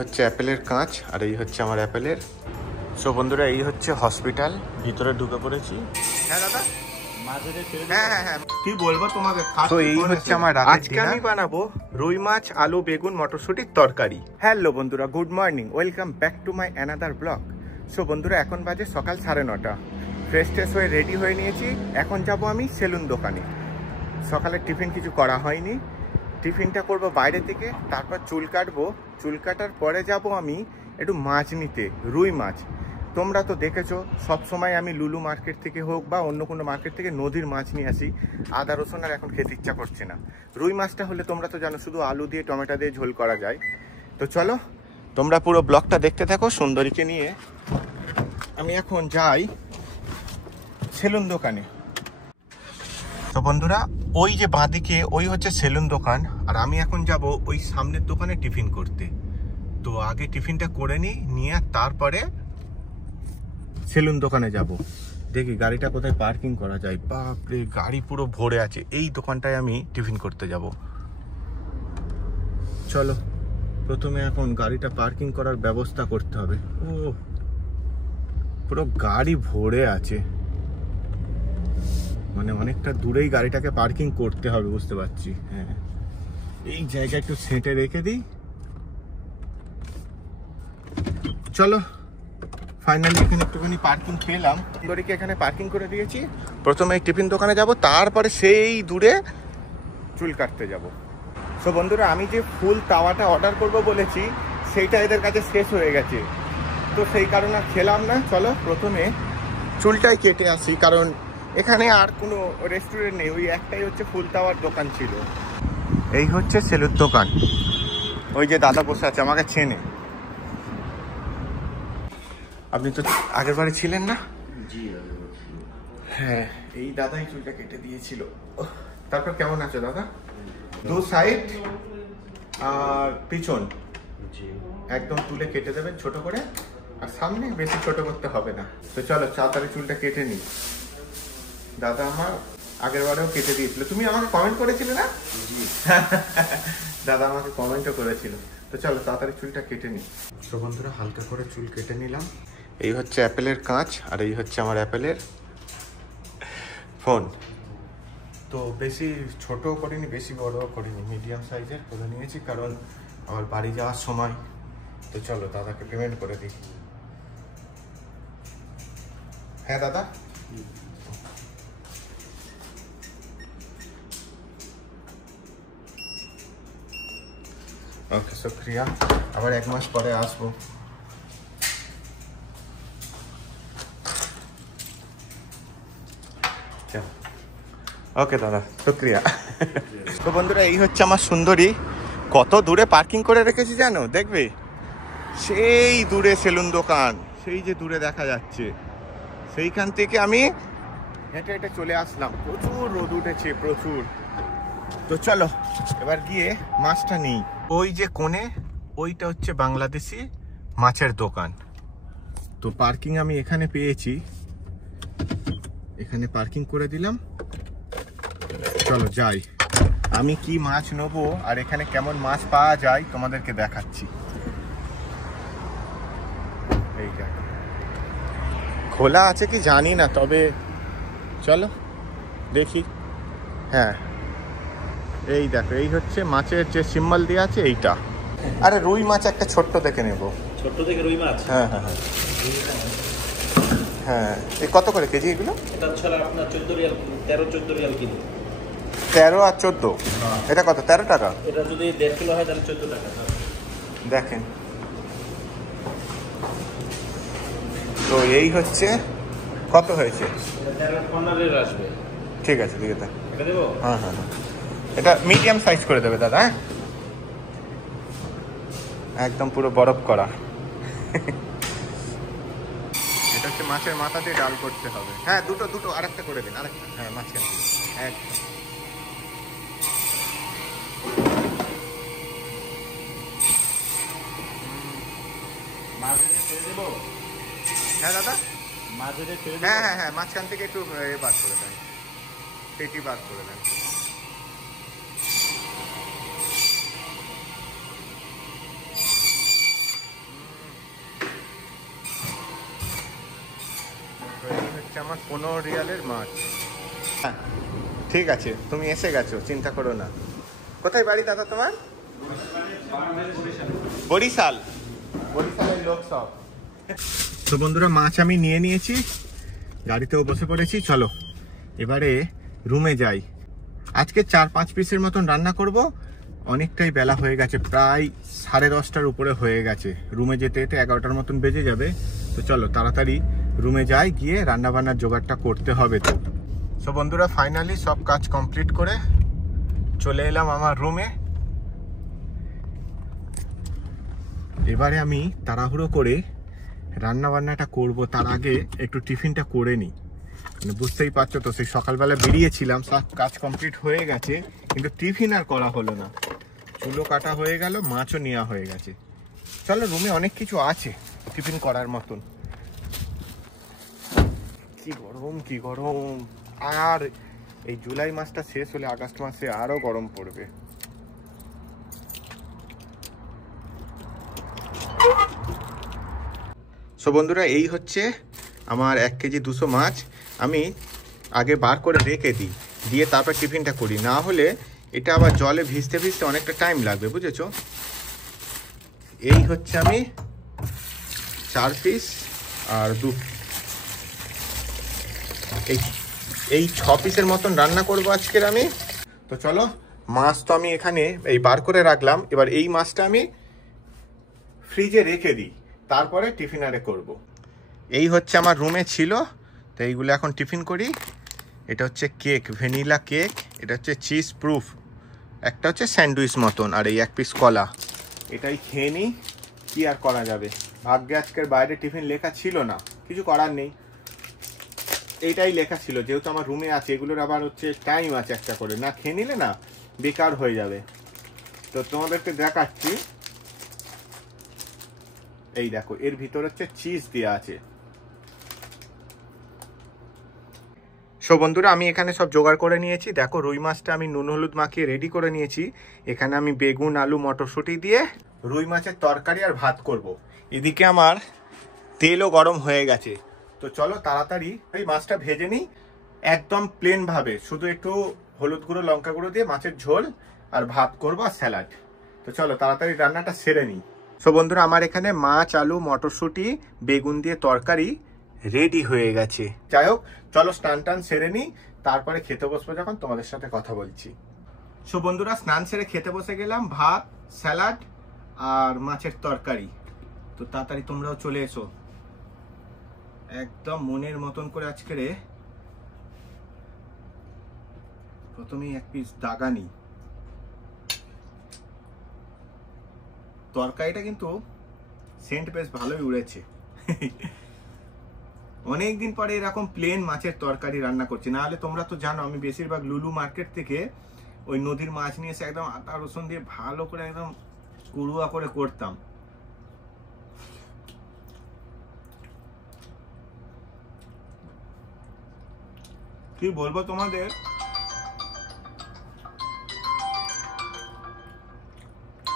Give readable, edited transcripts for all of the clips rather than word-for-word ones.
হচ্ছে অ্যাপেলের কাঁচ আর এই হচ্ছে আমার অ্যাপেলের। সো বন্ধুরা, এই হচ্ছে হসপিটাল, ভিতরে ঢুকে পড়েছি। হ্যাঁ দাদা, হ্যাঁ কি বলবো তোমাকে। তো এই হচ্ছে আমার আজকে আমি বানাবো রুই মাছ, আলু, বেগুন, মটরশুঁটির তরকারি। হ্যালো বন্ধুরা, good morning, welcome back to my another blog. So বন্ধুরা, এখন বাজে সকাল 9:30। ফ্রেশ ট্রেশ হয়ে রেডি হয়ে নিয়েছি। এখন যাব আমি সেলুন দোকানে। সকালে টিফিন কিছু করা হয়নি, টিফিনটা করব বাইরে থেকে, তারপর চুল কাটবো। চুল কাটার পরে যাব আমি একটু মাছ নিতে, রুই মাছ। তোমরা তো দেখেছো সবসময় আমি লুলু মার্কেট থেকে হোক বা অন্য কোনো মার্কেট থেকে নদীর মাছ নিয়ে আসি। আদা রসুন আর এখন খেতে ইচ্ছা করছে না। রুই মাছটা হলে তোমরা তো জানো শুধু আলু দিয়ে টমেটো দিয়ে ঝোল করা যায়। তো চলো তোমরা পুরো ব্লগটা দেখতে থাকো। সুন্দরীকে নিয়ে আমি এখন যাই সেলুন দোকানে। তো বন্ধুরা, ওই যে বাঁদিকে ওই হচ্ছে সেলুন দোকান, আর আমি এখন যাব ওই সামনের দোকানে টিফিন করতে। তো আগে টিফিনটা করে নিয়ে তারপরে সেলুন দোকানে যাব। দেখি গাড়িটা কোথায় পার্কিং করা যায়। বাপরে, গাড়ি পুরো ভরে আছে। এই দোকানটায় আমি টিফিন করতে যাব। চলো প্রথমে এখন গাড়িটা পার্কিং করার ব্যবস্থা করতে হবে। ও পুরো গাড়ি ভরে আছে, মানে অনেকটা দূরেই গাড়িটাকে পার্কিং করতে হবে, বুঝতে পারছি। হ্যাঁ, এই জায়গা একটু সেঁটে রেখে দিই। চলো ফাইনালি এখানে একটুখানি পার্কিং পেলাম। সুন্দরীকে এখানে পার্কিং করে দিয়েছি। প্রথমে এই টিফিন দোকানে যাব, তারপরে সেই দূরে চুল কাটতে যাব। সো বন্ধুরা, আমি যে ফুল তাওয়াটা অর্ডার করব বলেছি সেইটা এদের কাছে শেষ হয়ে গেছে, তো সেই কারণে আর খেলাম না। চলো প্রথমে চুলটাই কেটে আসি, কারণ এখানে আর কোনো রেস্টুরেন্ট নেই, ওই একটাই হচ্ছে ফুল তাওয়ার দোকান ছিল। এই হচ্ছে সেলুন দোকান। ওই যে দাদা বসে আছে, আমাকে চেনে। আপনি তো আগের বারে ছিলেন না? হ্যাঁ, এই দাদাই চুলটা কেটে দিয়েছিল। তারপর কেমন আছো দাদা? দু সাইড আর পিছন একদম তুলে কেটে দেবেন ছোট করে, আর সামনে বেশি ছোট করতে হবে না। তো চলো তাড়াতাড়ি চুলটা কেটে নিই। দাদা আমার আগের বারেও কেটে দিয়েছিল, তুমি আমাকে কমেন্ট করেছিলে না? দাদা আমাকে কমেন্টও করেছিল। তো চলো তাড়াতাড়ি চুলটা কেটে নিই। তো বন্ধুরা, হালকা করে চুল কেটে নিলাম। এই হচ্ছে অ্যাপেলের কাঁচ আর এই হচ্ছে আমার অ্যাপেলের ফোন। তো বেশি ছোট করিনি, বেশি বড় করিনি, মিডিয়াম সাইজের করে নিয়েছি, কারণ আমার বাড়ি যাওয়ার সময়। তো চলো দাদাকে পেমেন্ট করে দিই। হ্যাঁ দাদা, ওকে শুক্রিয়া, আবার 1 মাস পরে আসবো। ওকে দাদা, শুক্রিয়া। তো বন্ধুরা, এই হচ্ছে আমার সুন্দরী। কত দূরে পার্কিং করে রেখেছি জানো? দেখবে সেই দূরে সেলুন দোকান, সেই যে দূরে দেখা যাচ্ছে, সেইখান থেকে আমি হেঁটে হেঁটে চলে আসলাম। প্রচুর রোদ উঠেছে, প্রচুর। তো চলো এবার গিয়ে মাছটা নিই। ওই যে কোণে ওইটা হচ্ছে বাংলাদেশি মাছের দোকান। তো পার্কিং আমি এখানে পেয়েছি, এখানে পার্কিং করে দিলাম। চলো যাই, আমি কি মাছ নেবো আর এখানে কেমন মাছ পাওয়া যায় তোমাদেরকে দেখাচ্ছি। এইটা খোলা আছে কি জানি না, তবে চলো দেখি। হ্যাঁ, এই দেখো, এই হচ্ছে মাছের যে সিম্বল দেওয়া আছে এইটা। আরে রুই মাছ একটা ছোট্ট দেখে নেবো। ছোট্ট থেকে রুই মাছ? হ্যাঁ হ্যাঁ হ্যাঁ হ্যাঁ। এই কত করে কেজি এগুলো? এটা ছাড়া আপনার 14 রিয়াল, 13-14 রিয়াল কিলো। 13 আর 14? এটা কত? 13 টাকা? এটা যদি 1.5 কিলো হয় তাহলে 14 টাকা। দেখেন তো এই হচ্ছে, কত হয়েছে? এটা 13-15 আসবে। ঠিক আছে, ঠিক আছে, এটা দেবো? হ্যাঁ হ্যাঁ হ্যাঁ। এটা মিডিয়াম সাইজ করে দেবে দাদা। হ্যাঁ, একদম পুরো বরফ করা। এটা হচ্ছে মাছের মাথা দিয়ে ডাল করতে হবে। হ্যাঁ, দুটো আরেকটা করে দিন, আরেকটা। হ্যাঁ, মাছের একদম। মাঝে ছেড়ে দেবো? হ্যাঁ দাদা, মাঝে ছেড়ে দেবো? হ্যাঁ হ্যাঁ হ্যাঁ, মাঝখান থেকে একটু বার করে দেন, পেটি বার করে দেন। আমার 15 রিয়ালের মাছ। হ্যাঁ ঠিক আছে, তুমি এসে গেছো, চিন্তা করো না। কোথায় বাড়ি দাদা তোমার? বরিশাল। বরিশালের লোক সব। তো বন্ধুরা মাছ আমি নিয়ে নিয়েছি, গাড়িতেও বসে পড়েছি। চলো এবারে রুমে যাই। আজকে 4-5 পিসের মতন রান্না করব। অনেকটাই বেলা হয়ে গেছে, প্রায় 10:30টার উপরে হয়ে গেছে। রুমে যেতে যেতে 11টার মতন বেজে যাবে। তো চলো তাড়াতাড়ি রুমে যাই, গিয়ে রান্না বান্নার জোগাড়টা করতে হবে। তো সো বন্ধুরা ফাইনালি সব কাজ কমপ্লিট করে চলে এলাম আমার রুমে। এবারে আমি তাড়াহুড়ো করে রান্না বান্নাটা করব, তার আগে একটু টিফিনটা করে নিই। মানে বুঝতেই পারছো তো, সেই সকালবেলা বেরিয়েছিলাম, সব কাজ কমপ্লিট হয়ে গেছে, কিন্তু টিফিন আর করা হলো না। চুলো কাটা হয়ে গেল, মাছও নেওয়া হয়ে গেছে। চলো রুমে অনেক কিছু আছে টিফিন করার মতন। কি গরম কি গরম! আর এই জুলাই মাসটা শেষ হলে আগস্ট মাসে আরো গরম পড়বে। সো বন্ধুরা এই হচ্ছে আমার 1 কেজি 200 মাছ। আমি আগে বার করে রেখে দিই, দিয়ে তারপর টিফিনটা করি, না হলে এটা আবার জলে ভিজতে ভিজতে অনেকটা টাইম লাগবে, বুঝেছো? এই হচ্ছে আমি 4 পিস আর এই 6 পিসের মতন রান্না করবো আজকের আমি। তো চলো, মাছ তো আমি এখানে এই বার করে রাখলাম, এবার এই মাছটা আমি ফ্রিজে রেখে দিই, তারপরে টিফিনারে করব। এই হচ্ছে আমার রুমে ছিল, তো এইগুলো এখন টিফিন করি। এটা হচ্ছে কেক, ভ্যানিলা কেক, এটা হচ্ছে চিজ প্রুফ, একটা হচ্ছে স্যান্ডউইচ মতন, আর এই 1 পিস কলা। এটাই খেয়ে নিই, কি আর করা যাবে। ভাগ্যে আজকের বাইরে টিফিন লেখা ছিল না, কিছু করার নেই। এইটাই লেখা ছিল, যেহেতু আমার রুমে আছে, এগুলোর আবার হচ্ছে টাইম আছে একটা করে, না খেয়ে নিলে না বেকার হয়ে যাবে। তো তোমাদেরকে দেখাচ্ছি, এই দেখো, এর ভিতর হচ্ছে চিজ দেওয়া আছে। সো বন্ধুরা আমি এখানে সব জোগাড় করে নিয়েছি। দেখো রুই মাছটা আমি নুন হলুদ মাখিয়ে রেডি করে নিয়েছি। এখানে আমি বেগুন আলু মটরশুঁটি দিয়ে রুই মাছের তরকারি আর ভাত করব। এদিকে আমার তেলও গরম হয়ে গেছে। তো চলো তাড়াতাড়ি এই মাছটা ভেজে নিই, একদম প্লেন ভাবে, শুধু একটু হলুদ গুঁড়ো লঙ্কা গুঁড়ো দিয়ে মাছের ঝোল আর ভাত করবো আর স্যালাড। তো চলো তাড়াতাড়ি রান্নাটা সেরে নিই। সো বন্ধুরা আমার এখানে মাছ আলু মটরশুঁটি বেগুন দিয়ে তরকারি রেডি হয়ে গেছে। যাই হোক চলো স্নান টান সেরে নিই, তারপরে খেতে বসবো যখন তোমাদের সাথে কথা বলছি। সো বন্ধুরা স্নান সেরে খেতে বসে গেলাম, ভাত স্যালাড আর মাছের তরকারি। তো তাড়াতাড়ি তোমরাও চলে এসো, একদম মনের মতন করে আজকে রে। প্রথমেই 1 পিস দাগানি। তরকারিটা কিন্তু সেন্ট বেশ ভালোই উড়েছে। অনেকদিন পরে এরকম প্লেন মাছের তরকারি রান্না করছি, না হলে তোমরা তো জানো আমি বেশিরভাগ লুলু মার্কেট থেকে ওই নদীর মাছ নিয়ে এসে একদম আদা রসুন দিয়ে ভালো করে একদম কুড়ুয়া করে করতাম। কি বলবো তোমাদের,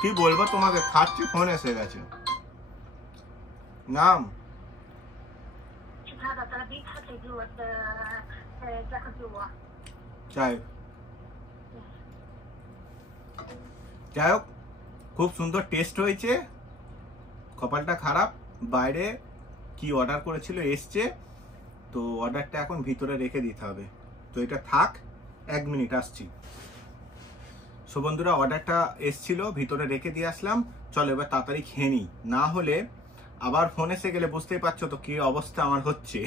কি বলবো তোমাকে, খাচ্ছি ফোন এসে গেছে। নাম যাই হোক খুব সুন্দর টেস্ট হয়েছে। কপালটা খারাপ, বাইরে কি অর্ডার করেছিল এসছে, তো অর্ডারটা এখন ভিতরে রেখে দিতে হবে। তো এটা থাক, 1 মিনিট আসছি। সো বন্ধুরা অর্ডারটা এসছিল, ভিতরে রেখে দিয়ে আসলাম। চলো এবার তাড়াতাড়ি খেয়ে নিই, না হলে আবার ফোন এসে গেলে বুঝতেই পারছো তো কি অবস্থা আমার হচ্ছে।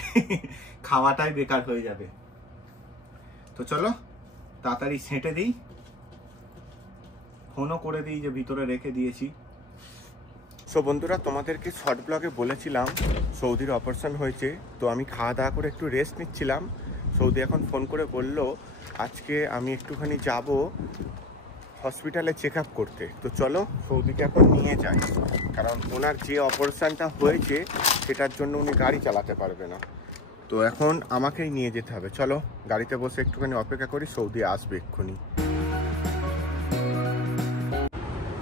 খাওয়াটাই বেকার হয়ে যাবে। তো চলো তাড়াতাড়ি ছেঁটে দিই, ফোনও করে দিই যে ভিতরে রেখে দিয়েছি। সো বন্ধুরা তোমাদেরকে শর্ট ব্লগে বলেছিলাম সৌদির অপারেশন হয়েছে, তো আমি খাওয়া দাওয়া করে একটু রেস্ট নিচ্ছিলাম। সৌদি এখন ফোন করে বলল আজকে আমি একটুখানি যাব হসপিটালে চেক আপ করতে। তো চলো সৌদিকে এখন নিয়ে যাই, কারণ ওনার যে অপারেশনটা হয়েছে সেটার জন্য উনি গাড়ি চালাতে পারবে না। তো এখন আমাকেই নিয়ে যেতে হবে। চলো গাড়িতে বসে একটুখানি অপেক্ষা করি, সৌদি আসবে এক্ষুনি।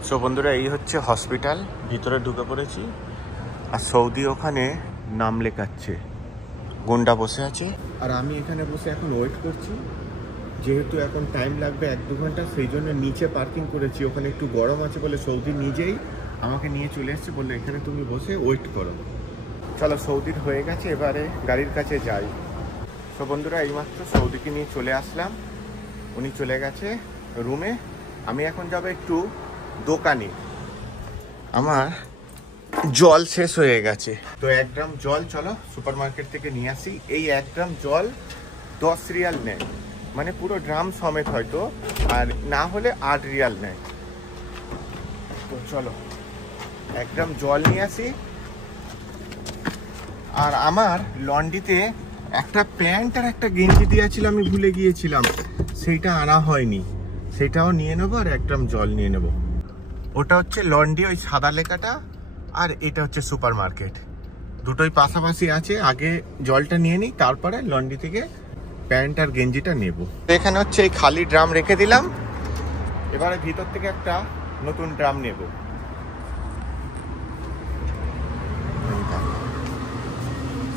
সো বন্ধুরা এই হচ্ছে হসপিটাল, ভিতরে ঢুকে পড়েছি, আর সৌদি ওখানে নাম লেখাচ্ছে। গুন্ডা বসে আছে আর আমি এখানে বসে এখন ওয়েট করছি। যেহেতু এখন টাইম লাগবে 1-2 ঘন্টা, সেই জন্য নিচে পার্কিং করেছি। ওখানে একটু গরম আছে বলে সৌদি নিজেই আমাকে নিয়ে চলে এসছে, বললো এখানে তুমি বসে ওয়েট করো। চলো, সৌদির হয়ে গেছে, এবারে গাড়ির কাছে যাই। তো বন্ধুরা, এইমাত্র সৌদিকে নিয়ে চলে আসলাম, উনি চলে গেছে রুমে। আমি এখন যাব একটু দোকানে, আমার জল শেষ হয়ে গেছে। তো 1 গ্রাম জল চলো সুপার মার্কেট থেকে নিয়ে আসি। এই 1 গ্রাম জল 10 রিয়াল নেয়, মানে পুরো ড্রাম সমেত হয়তো, আর না হলে 8 রিয়াল নেয়। তো চলো 1 গ্রাম জল নিয়ে আসি। আর আমার লন্ড্রিতে একটা প্যান্ট আর একটা গেঞ্জি দিয়েছিল, আমি ভুলে গিয়েছিলাম, সেইটা আনা হয়নি, সেটাও নিয়ে নেবো। আর 1 গ্রাম জল নিয়ে নেবো। ওটা হচ্ছে লন্ড্রি, ওই সাদা লেখাটা, আর এটা হচ্ছে সুপার মার্কেট, দুটোই পাশাপাশি আছে। আগে জলটা নিয়ে নিই, তারপরে লন্ড্রি থেকে প্যান্ট আর গেঞ্জিটা নেব। এখানে হচ্ছে এই খালি ড্রাম রেখে দিলাম, এবারে ভিতর থেকে একটা নতুন ড্রাম নেব।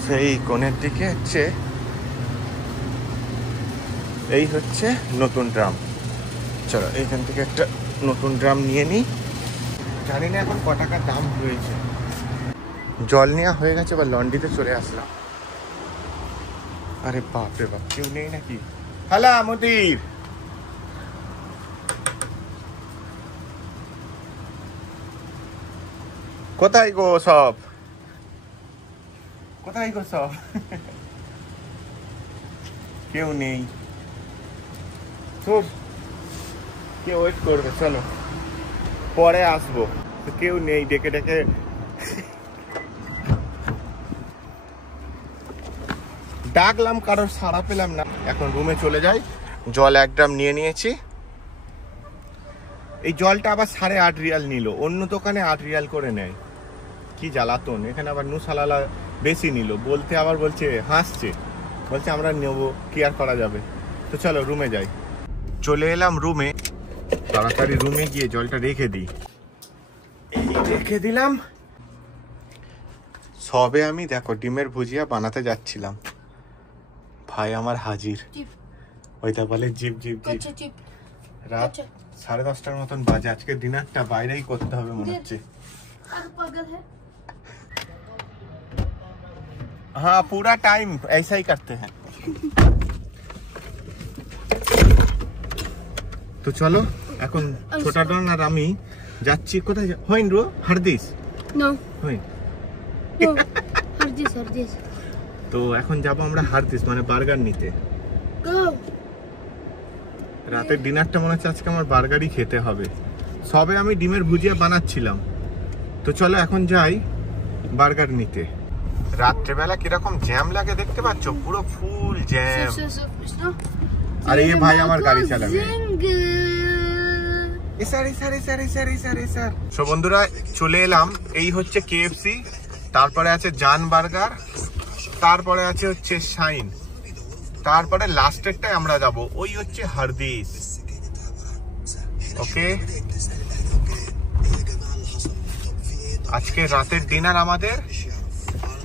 সেই কোণের দিকে হচ্ছে এই হচ্ছে নতুন ড্রাম। চলো এইখান থেকে একটা নতুন ড্রাম নিয়ে নিই। জানি না এখন ক টাকা দাম হয়েছে। জল নেওয়া হয়ে গেছে, বা লন্ড্রিতে চলে আসলাম। আরে বাপ রে বাপ, কেউ নেই নাকি? হ্যালো মতির, কোথায় গো সব? কোথায় গো সব? কেউ নেই, কে ওয়েট করবে? চলো পরে আসবো। কেউ নেই, ডেকে ডেকে ডাকলাম, কারোর সাড়া পেলাম না। এখন রুমে চলে যাই। জল 1 গ্রাম নিয়ে নিয়েছি। এই জলটা আবার 8.5 রিয়াল নিল, অন্য দোকানে 8 রিয়াল করে নেয়। কি জ্বালাতন! এখানে আবার নুসালালা বেশি নিল, বলতে আবার বলছে, হাসছে, বলছে আমরা নেবো, কি আর করা যাবে। তো চলো রুমে যাই। চলে এলাম রুমে, তাড়াতাড়ি রুমে গিয়ে জলটা রেখে দিই। এই রেখে দিলাম। সবে আমি দেখো ডিমের ভুজিয়া বানাতে যাচ্ছিলাম, ভাই আমার হাজির। ওইটা বলে জিপ জিপ জিপ। রাত 10:30টার মতন বাজে। আজকে ডিনারটা বাইরেই করতে হবে মনে হচ্ছে। हाँ पूरा टाइम ऐसा ही करते हैं। তো চলো এখন ছোটা ডন আর আমি যাচ্ছি। কোথায় হইন রো? হারদিস? নো হইন, নো হারদিস। তো এখন যাব আমরা হারদিস, মানে বার্গার নিতে। গো, রাতের ডিনারটা মনে হচ্ছে আজকে আমার বার্গারই খেতে হবে। সবে আমি ডিমের ভুজিয়া বানাচ্ছিলাম। তো চলো এখন যাই বার্গার নিতে। রাত্রেবেলা কিরকম জ্যাম লাগে দেখতে পাচ্ছ, পুরো ফুল জ্যাম। আর এই ভাই আমার গাড়ি চালাবে। সো বন্ধুরা চলে এলাম, এই হচ্ছে কেএফসি, তারপরে আছে জান বার্গার, তারপরে আছে হচ্ছে শাইন, তারপরে লাস্টেরটাই আমরা যাব, ওই হচ্ছে হারদিস। ওকে, আজকে রাতের ডিনার আমাদের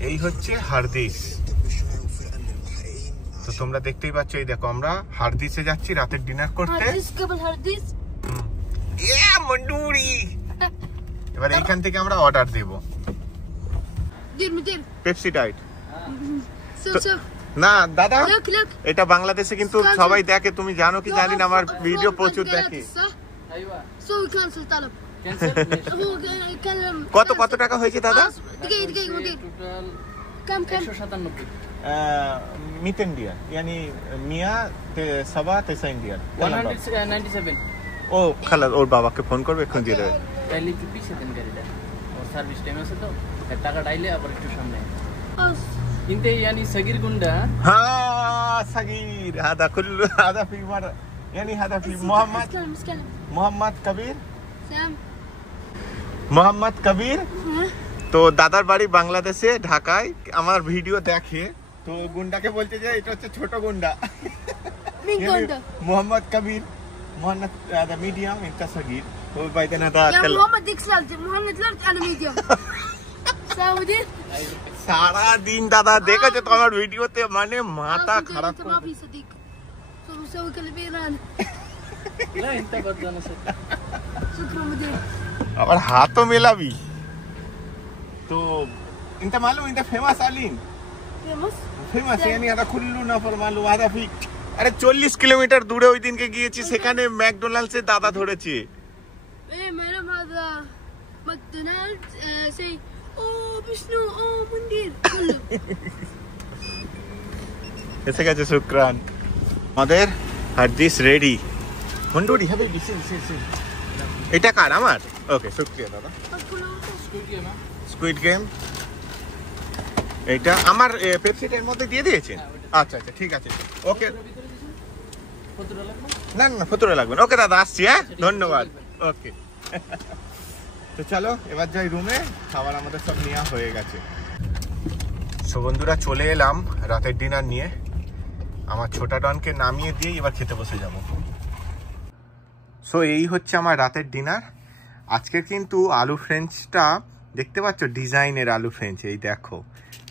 এই হচ্ছে হারদিস। তো তোমরা দেখতেই পাচ্ছ, এই দেখো আমরা হারদিসে যাচ্ছি রাতের ডিনার করতে। এবার এইখান থেকে আমরা অর্ডার দেব পেপসি ডাইট। না দাদা, এটা বাংলাদেশে কিন্তু সবাই দেখে, তুমি জানো কি জানি না, আমার ভিডিও প্রচুর দেখে। কত কত টাকা হয়েছে দাদা? 200 इंडिया यानी मियाँ सवा 3 इंडिया 197 ও খালা ওর বাবাকে ফোন করবে, এখন দিয়ে দেবে। তাইলে একটু পিছে দেন গাড়িটা, ওর সার্ভিস টাইম আছে তো, টাকা ডাইলে আবার একটু সামনে কিন্তু यानी सगीर गुंडा। हाँ सगीर, هذا كله هذا في مرة يعني هذا في मोहम्मद कबीर। মোহাম্মদ কবির। তো দাদার বাড়ি বাংলাদেশে ঢাকায়, আমার ভিডিও দেখে, তো গুন্ডাকে বলতে যে এটা হচ্ছে ছোট গুন্ডা। মোহাম্মদ কবির, মোহাম্মদ هذا ميديم انت صغير وبعدين هذا يا محمد ديك سالت محمد لرت انا ميديم سعودي সারা দিন দাদা দেখেছো তো আমার ভিডিওতে, মানে মাথা খারাপ করে ما في صديق بسوي كلبيران لا انت برضه انا صدق. شكرا مدير আবার হাতও মেলাবি তো। انت معلوم انت فيمس علين فيمس ফেমাস يعني هذا كله نفر معلوم هذا في। আরে 40 কিলোমিটার দূরে ওই দিনকে গিয়েছি, সেখানে ম্যাকডোনাল্ডস এ দাদা ধরেছে। ايه مدام هذا ماكدونالدز سي اوه بشنو اوه مندير كله এসে গেছে শুক্রান আমাদের। হার্দিস রেডি মন্ডুরি হবে বিসি বিসি। এটা কার? আমার। ওকে শুক্রিয়া দাদা। स्कूल की है ना স্কুইড গেম এটা আমার পেপসিটার মধ্যে দিয়ে দিয়েছেন? আচ্ছা আচ্ছা ঠিক আছে ওকে। কত লাগবে? না না ফতুরে লাগবে না। ওকে দাদা আসছি, হ্যাঁ ধন্যবাদ। ওকে তো চলো এবার যাই রুমে, খাবার আমাদের সব নেওয়া হয়ে গেছে। সো বন্ধুরা চলে এলাম রাতের ডিনার নিয়ে। আমার ছোটা ডনকে নামিয়ে দিয়ে এবার খেতে বসে যাব। সো এই হচ্ছে আমার রাতের ডিনার। আজকের কিন্তু আলু ফ্রেঞ্চটা দেখতে পাচ্ছ, ডিজাইনের আলু ফ্রেঞ্চ, এই দেখো।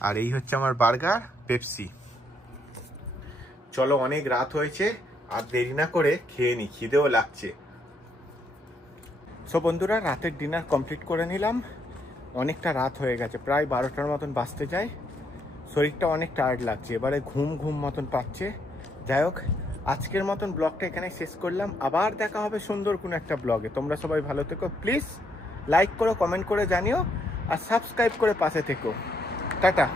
আর এই হচ্ছে আমার বার্গার, পেপসি। চলো অনেক রাত হয়েছে, আর দেরি না করে খেয়ে নি, খিদেও লাগছে। সো বন্ধুরা রাতের ডিনার কমপ্লিট করে নিলাম। অনেকটা রাত হয়ে গেছে, প্রায় 12টার মতন বাজতে যায়। শরীরটা অনেক টায়ার্ড লাগছে, এবারে ঘুম ঘুম মতন পাচ্ছে। যাই হোক আজকের মতন ব্লগটা এখানে শেষ করলাম। আবার দেখা হবে সুন্দর কোনো একটা ব্লগে। তোমরা সবাই ভালো থেকো, প্লিজ লাইক করো, কমেন্ট করে জানিও, আর সাবস্ক্রাইব করে পাশে থেকো। টাটা।